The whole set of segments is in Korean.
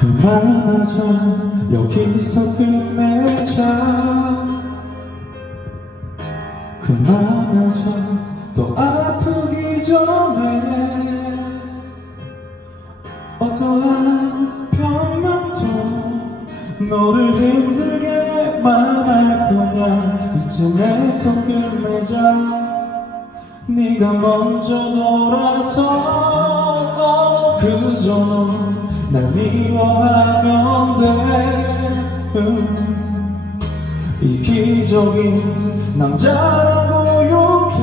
그만하자. 여기서 끝내자. 그만하자. 더 아프기 전에 어떠한 변명도 너를 힘들게 말할 거냐. 이쯤에서 끝내자. 네가 먼저 돌아서 그저 넌 날 미워하면 돼. 음, 이기적인 남자라고 욕해.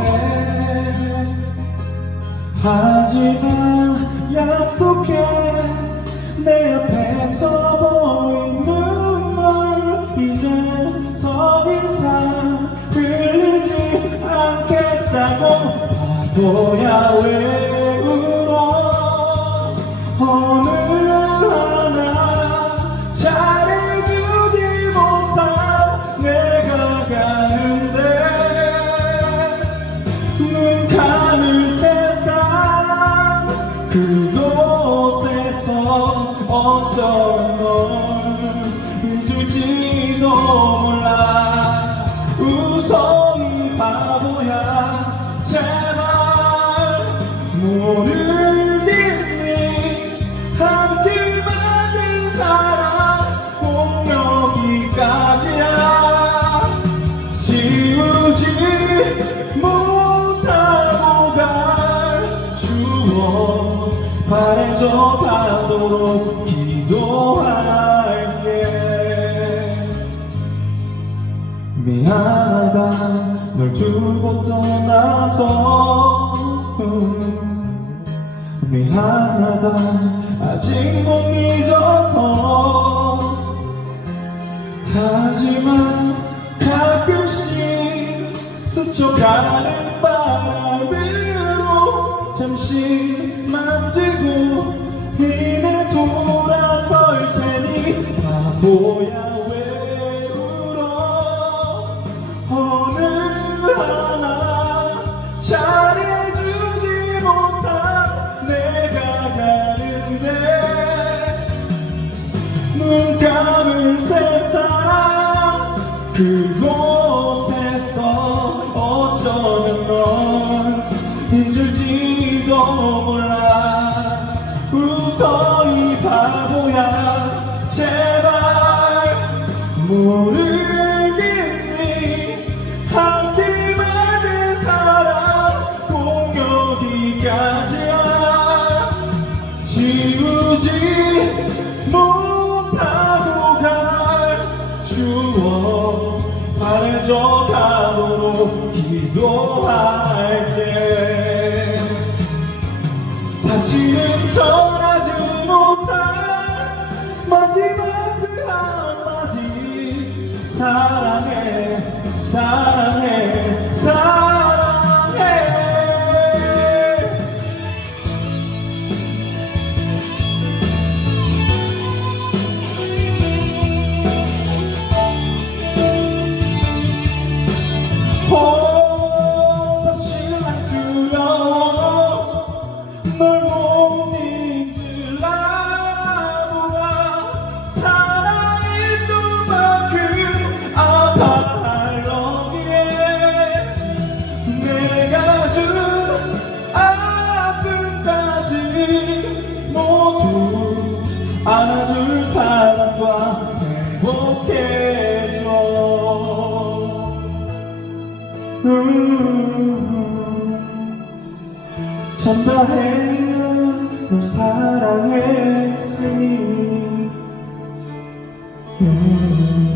하지만 약속해. 내 앞에서 보이는 널 이제 더 이상 흘리지 않겠다고. 바보야 왜 곳에서 어쩌면 널 잊을지도 몰라 널 두고 떠나서 음, 미안하다 아직 못 잊어서. 하지만 가끔씩 스쳐가는 바람으로 잠시 만지고 모르겠니 함께 만든 사랑 꼭 여기까지야. 지우지 못하고 갈 추억 바래져 사랑해 사랑해. 두려워 널 참다해 널 사랑했으니 음, 음.